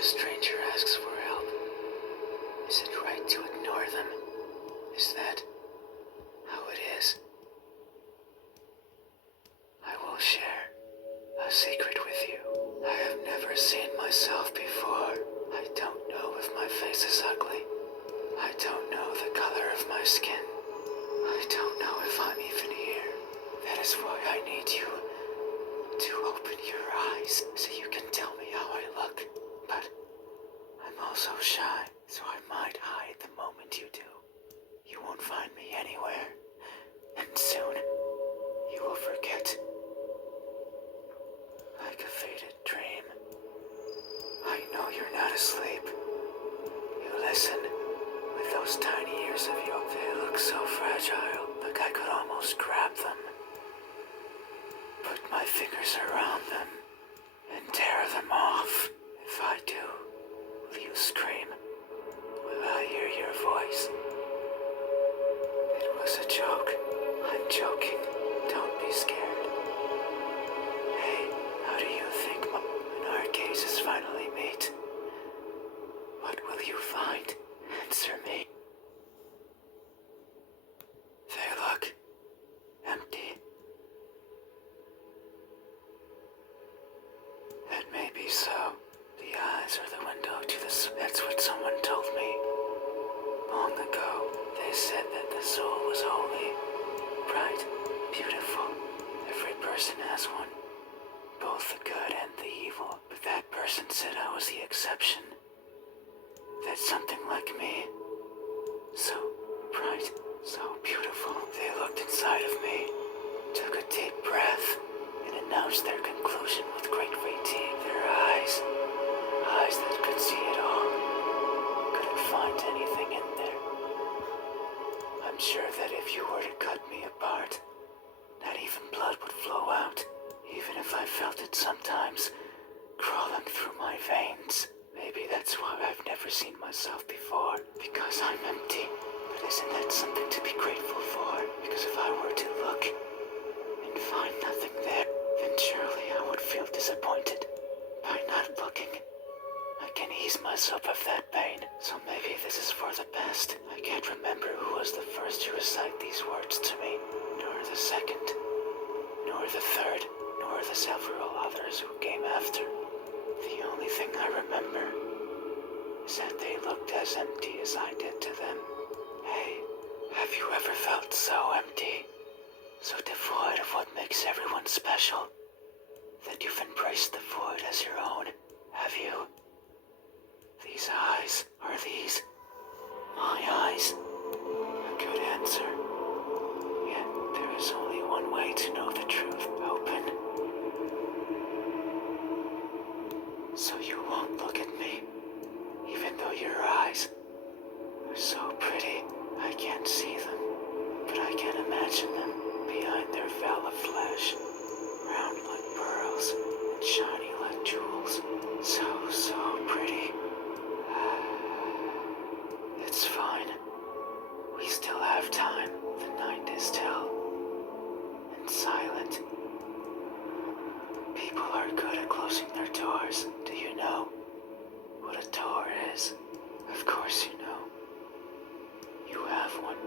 a stranger asks for help, is it right to ignore them? Is that how it is? I will share a secret with you. I have never seen myself before. I don't know if my face is ugly. I don't know the color of my skin. I don't know if I'm even here. That is why I need you to open your eyes so you can tell me how I look. But I'm also shy, so I might hide the moment you do. You won't find me anywhere, and soon you will forget. Like a faded dream. I know you're not asleep. You listen with those tiny ears of yours. They look so fragile, like I could almost grab them. Put my fingers around them and tear them off. If I do, will you scream? Will I hear your voice? It was a joke. I'm joking. Don't be scared. Hey, how do you think when our cases finally meet? What will you find? Answer me. They look empty. That may be so. The eyes are the window to the soul. That's what someone told me. Long ago, they said that the soul was holy, bright, beautiful. Every person has one, both the good and the evil. But that person said I was the exception. That something like me, so bright, so beautiful. They looked inside of me, took a deep breath, and announced their conclusion with great fatigue. Their eyes that could see it all, couldn't find anything in there. I'm sure that if you were to cut me apart, not even blood would flow out, even if I felt it sometimes crawling through my veins. Maybe that's why I've never seen myself before, because I'm empty. But isn't that something to be grateful for? Because if I were to look and find nothing there, then surely I would feel disappointed. By not looking, I can ease myself of that pain. So maybe this is for the best. I can't remember who was the first to recite these words to me, nor the second, nor the third, nor the several others who came after. The only thing I remember is that they looked as empty as I did to them. Hey, have you ever felt so empty, so devoid of what makes everyone special, that you've embraced the void as your own? Have you? These eyes, are these my eyes? A good answer. Yet there is only one way to know the truth. Open. So you won't look at me, even though your eyes are so pretty. I can't see them, but I can imagine them behind their veil of flesh, round like pearls and shiny like jewels. So pretty. It's fine. We still have time. The night is still and silent. People are good at closing their doors. Do you know what a door is? Of course you know. You have one.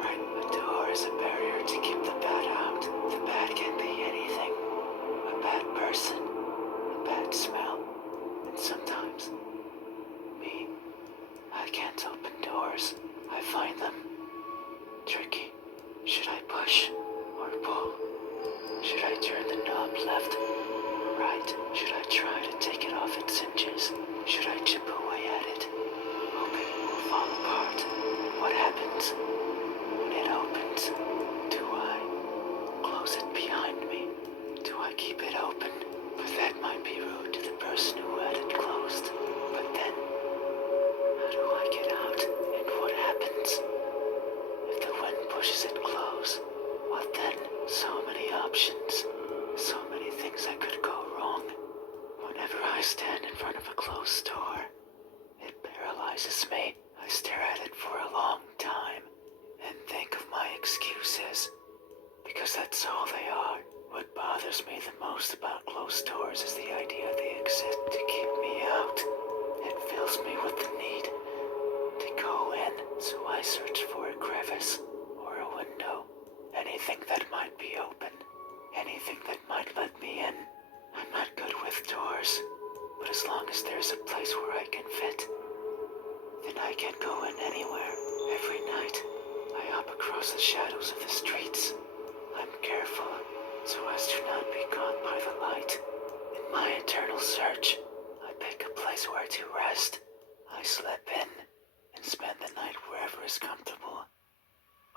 Right, a door is a barrier to keep the bad out. The bad can be anything. A bad person, a bad smell, and sometimes me. I can't open doors. I find them tricky. Should I push or pull? Should I turn the knob left or right? Should I try to take it off its hinges? Should I chip away at it, hoping it will fall apart? What happens when it opens? Do I close it behind me? Do I keep it open? But that might be rude to the person who had it closed. But then, how do I get out? And what happens if the wind pushes it close? What then? So many options. So many things that could go wrong. Whenever I stand in front of a closed door, it paralyzes me. I stare at it for a long time and think of my excuses, because that's all they are. What bothers me the most about closed doors is the idea they exist to keep me out. fills me with the need to go in, so I search for a crevice or a window, anything that might be open, anything that might let me in. I'm not good with doors, but as long as there's a place where I can fit, then I can go in anywhere. Every night, I hop across the shadows of the streets. I'm careful so as to not be caught by the light. In my eternal search, I pick a place where to rest. I slip in and spend the night wherever is comfortable,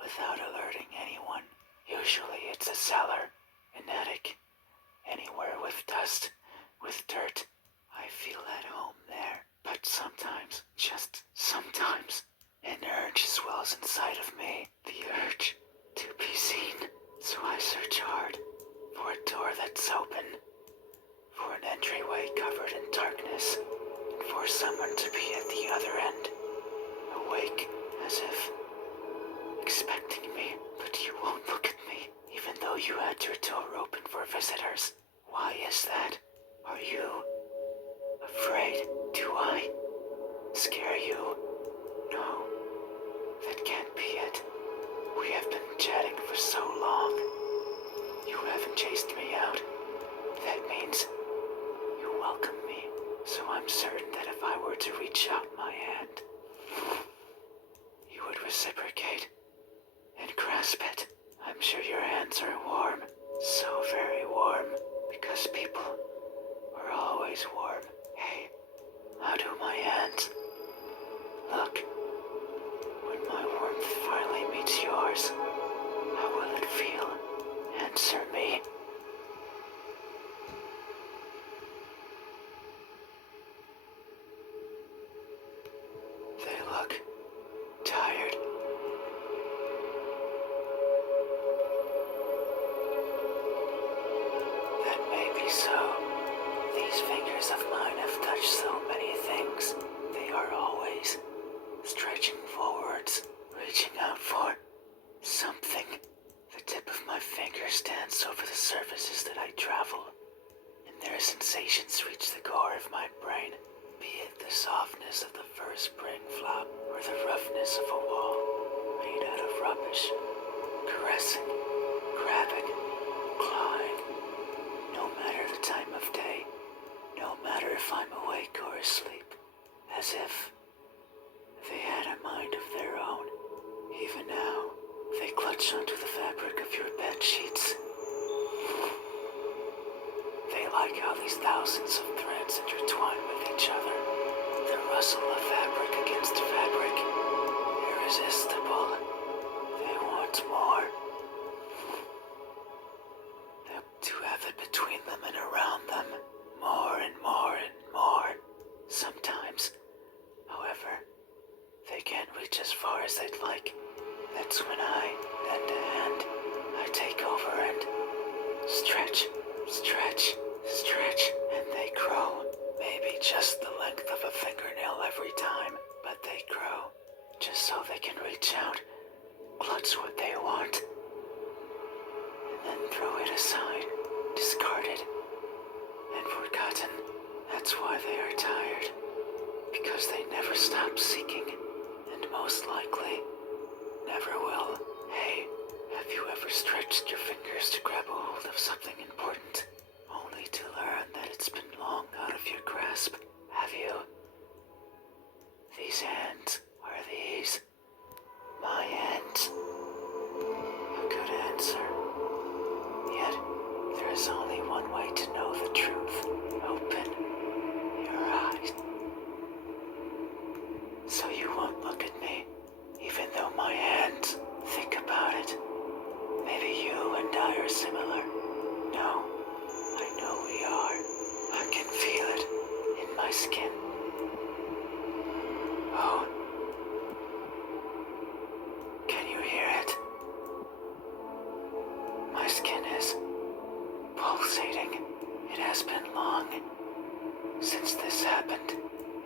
without alerting anyone. Usually it's a cellar, an attic, anywhere with dust, with dirt. I feel at home there. But sometimes, just sometimes, an urge swells inside of me. The urge to be seen. So I search hard for a door that's open, for an entryway covered in darkness, and for someone to be at the other end, awake as if expecting me. But you won't look at me, even though you had your door open for visitors. Why is that? Are you afraid? Do I scare you? No, that can't be it. We have been chatting for so long. You haven't chased me out. That means you welcome me. So I'm certain that if I were to reach out my hand, you would reciprocate and grasp it. I'm sure your hands are warm. So very warm. Because people are always warm. Hey, how do my hands look? When my warmth finally meets yours, how will it feel? Answer me. They look tired. That may be so. These fingers of mine have touched so many things. They are always stretching forwards, reaching out for something. The tip of my fingers dance over the surfaces that I travel, and their sensations reach the core of my brain, be it the softness of the first spring flop or the roughness of a wall made out of rubbish. Caressing, grabbing, clawing, no matter the time of day, no matter if I'm awake or asleep, as if they had a mind of their own. Even now, they clutch onto the fabric of your bed sheets. They like how these thousands of threads intertwine with each other. The rustle of fabric against fabric. Irresistible. They want more. To have it between them and around them. More and more and more. Sometimes, however, they can't reach as far as they'd like. That's when I, hand to hand, I take over and stretch, stretch, stretch, and they grow. Maybe just the length of a fingernail every time, but they grow, just so they can reach out, clutch what they want, and then throw it aside, discard it, and forgotten. That's why they are tired, because they never stop seeking, and most likely never will. Hey, have you ever stretched your fingers to grab a hold of something important, only to learn that it's been long out of your grasp? Have you? These hands are these my hands? A good answer. Yet, there is only one way to know the truth. Open your eyes. So you won't look at me, even though my hands think about it. Maybe you and I are similar. No, I know we are. I can feel it in my skin. Oh, can you hear it? My skin is pulsating. It has been long since this happened.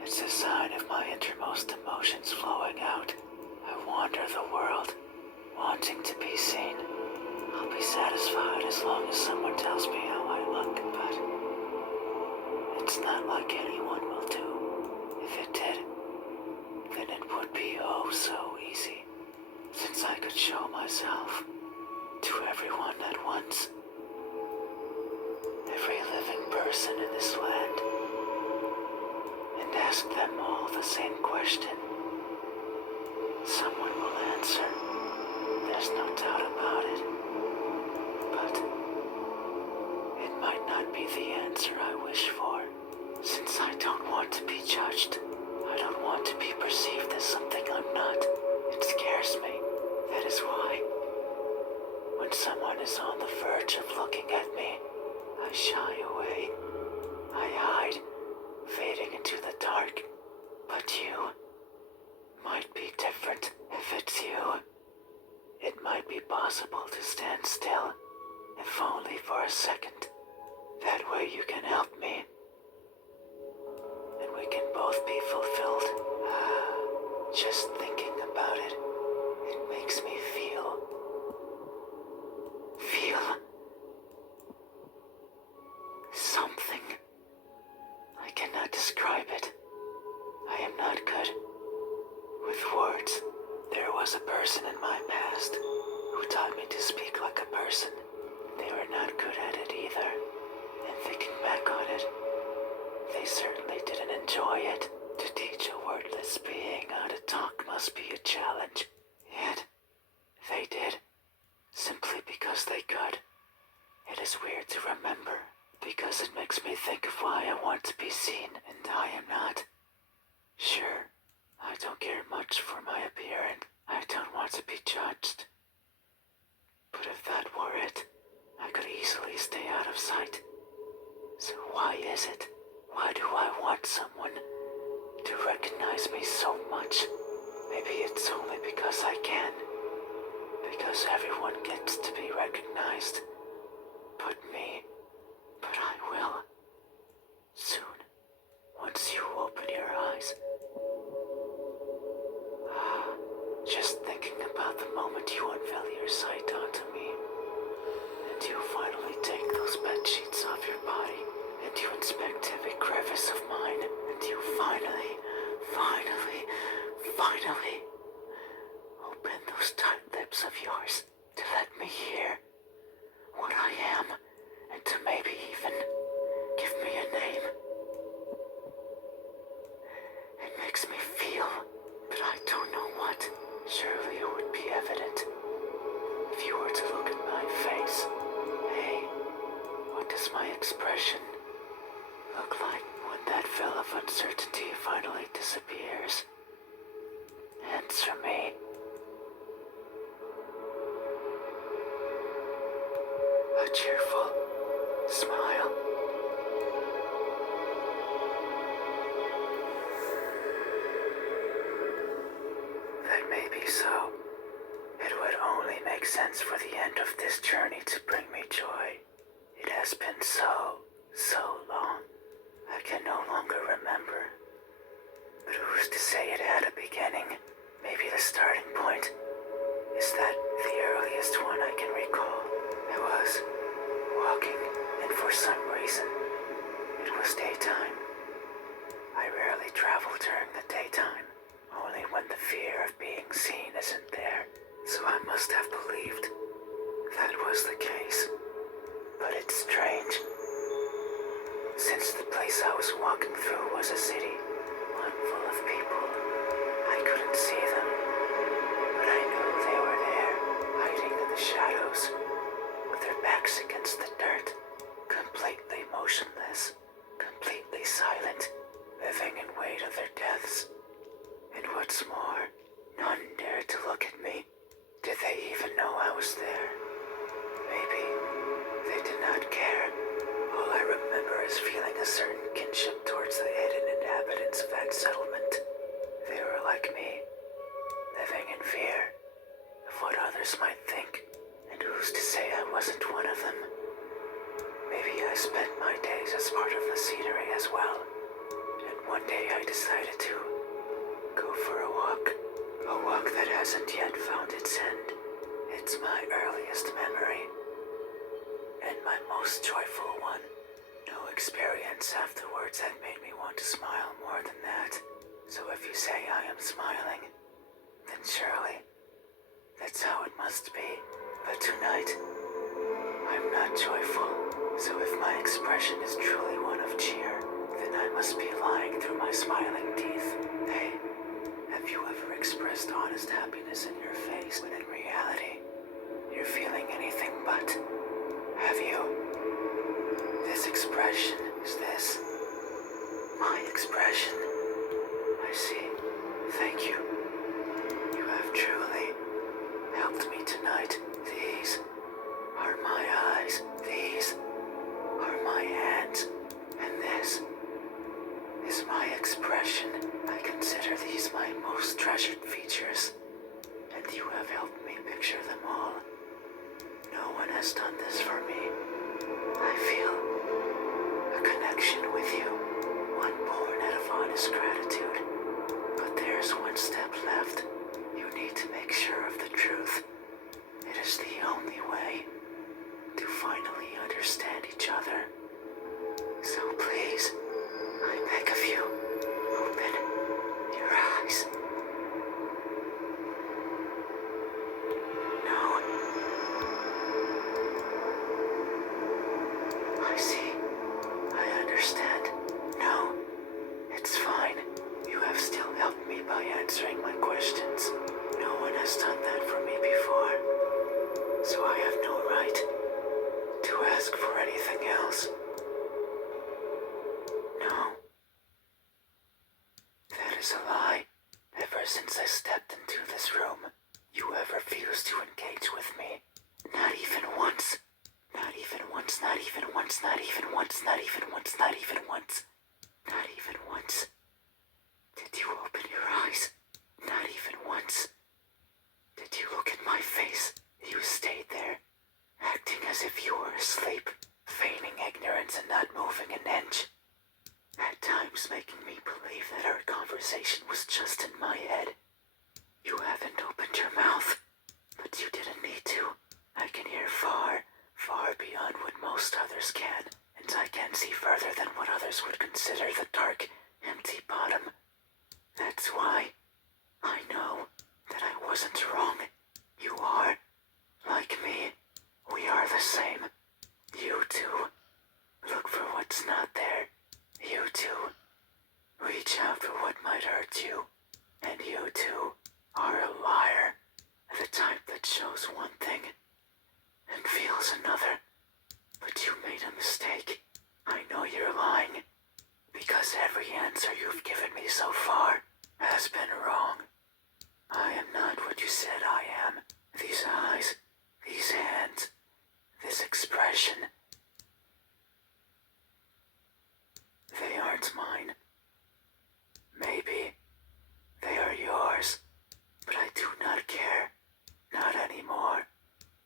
It's a sign of my innermost emotions flowing out. I wander the world, wanting to be seen. I'll be satisfied as long as someone tells me how I look, but it's not like anyone will do. If it did, ask them all the same question. Someone will answer. There's no doubt about it. But it might not be the answer I wish for, since I don't want to be judged. I don't want to be perceived as something I'm not. It scares me. That is why, when someone is on the verge of looking at me, I shy away. I hide, fading into the dark. But you might be different if it's you. It might be possible to stand still, if only for a second. That way you can help me, and we can both be fulfilled. Just thinking about it, it makes me feel something. I cannot describe it. I am not good with words. There was a person in my past who taught me to speak like a person. They were not good at it either. And thinking back on it, they certainly didn't enjoy it. To teach a wordless being how to talk must be a challenge. Yet, they did, simply because they could. It is weird to remember, because it makes me think of why I want to be seen and I am not. Sure, I don't care much for my appearance. I don't want to be judged. But if that were it, I could easily stay out of sight. So why is it? Why do I want someone to recognize me so much? Maybe it's only because I can. Because everyone gets to be recognized. But me. But I will. Soon. Once you open your eyes. Just thinking about the moment you unveil your sight onto me, and you finally take those bed sheets off your body, and you inspect every crevice of mine, and you finally open those tight lips of yours to let me hear what I am, and to maybe even give me a name. It makes me feel, but I don't know what. Surely it would be evident if you were to look at my face. Hey, what does my expression look like when that veil of uncertainty finally disappears? Answer me. A cheerful smile. That may be so. It would only make sense for the end of this journey to bring me joy. It has been so long. I can no longer remember. But who's to say it had a beginning? Maybe the starting point is that the earliest one I can recall. I was walking, and for some reason, it was daytime. I rarely travel during the daytime, only when the fear of being seen isn't there. So I must have believed that was the case. But it's strange. Since the place I was walking through was a city, one full of people, I couldn't see them. But I knew they were there, hiding in the shadows, with their backs against the dirt, completely motionless, completely silent, living in wait of their deaths. And what's more, none dared to look at me. Did they even know I was there? Maybe they did not care. All I remember is feeling a certain kinship towards the hidden inhabitants of that settlement. They were like me, living in fear of what others might think, and who's to say I wasn't one of them? Maybe I spent my days as part of the scenery as well, and one day I decided to go for a walk that hasn't yet found its end. It's my earliest memory, and my most joyful one. No experience afterwards had made me want to smile more than that. So if you say I am smiling, then surely that's how it must be. But tonight, I'm not joyful. So if my expression is truly one of cheer, Then I must be lying through my smiling teeth. Hey, have you ever expressed honest happiness in your face when in reality you're feeling anything but? Have you? This expression is this. My expression. I see. Thank you. You have truly helped me tonight. These are my eyes. These are my hands. And this is my expression. I consider these my most treasured features. And you have helped me picture them all. No one has done this for me. I feel a connection with you, one born out of honest gratitude. But there's one step left. You need to make sure of the truth. It is the only way to finally understand each other. So please, I beg of you, open your eyes. No. I see. I understand. No. It's fine. You have still helped me by answering my questions. No one has done that for me before. So I have no right to ask for anything else. No. That is a lie. Ever since I stepped into this room, you have refused to engage with me. Not even once. Not even once, not even once, not even once, not even once, not even once. Not even once. Did you open your eyes? Not even once. Did you look at my face? You stayed there, acting as if you were asleep, feigning ignorance and not moving an inch. At times making me believe that our conversation was just in my head. You haven't opened your mouth, but you didn't need to. I can hear far, far beyond what most others can, and I can see further than what others would consider the dark, empty bottom. That's why I know that I wasn't wrong. You are. Like me. We are the same. You too. Look for what's not there. You too. Reach out for what might hurt you. And you too are a liar. The type that shows one thing and feels another. But you made a mistake. I know you're lying. Because every answer you've given me so far has been wrong. I am not what you said I am. These eyes, these hands, this expression. They aren't mine. Maybe they are yours, but I do not care. Not anymore.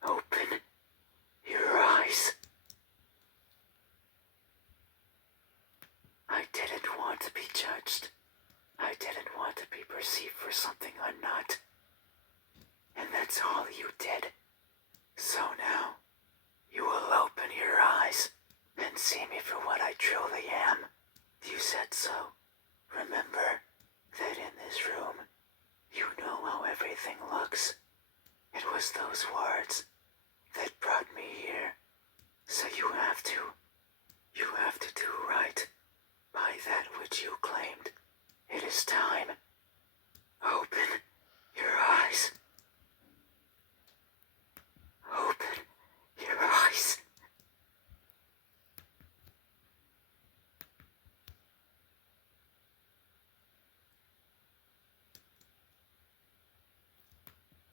Open your eyes. I didn't want to be judged. I didn't want to be perceived for something I'm not. And that's all you did. So now, you will open your eyes and see me for what I truly am. You said so. Remember that in this room, you know how everything looks. It was those words that brought me here. So you have to do right by that which you claimed. It is time. Open your eyes. Open your eyes.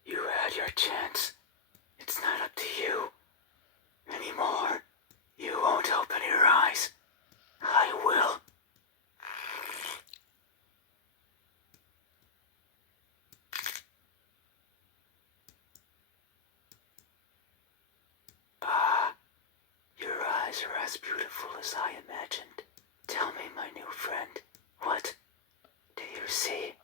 You had your chance. It's not up to you anymore. You won't open your eyes. I will. Your eyes are as beautiful as I imagined. Tell me, my new friend, what do you see?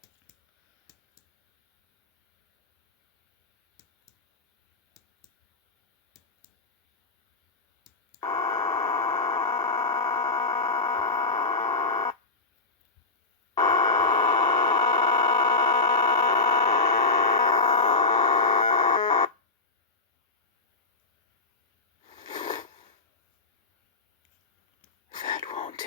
That won't do.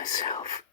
myself.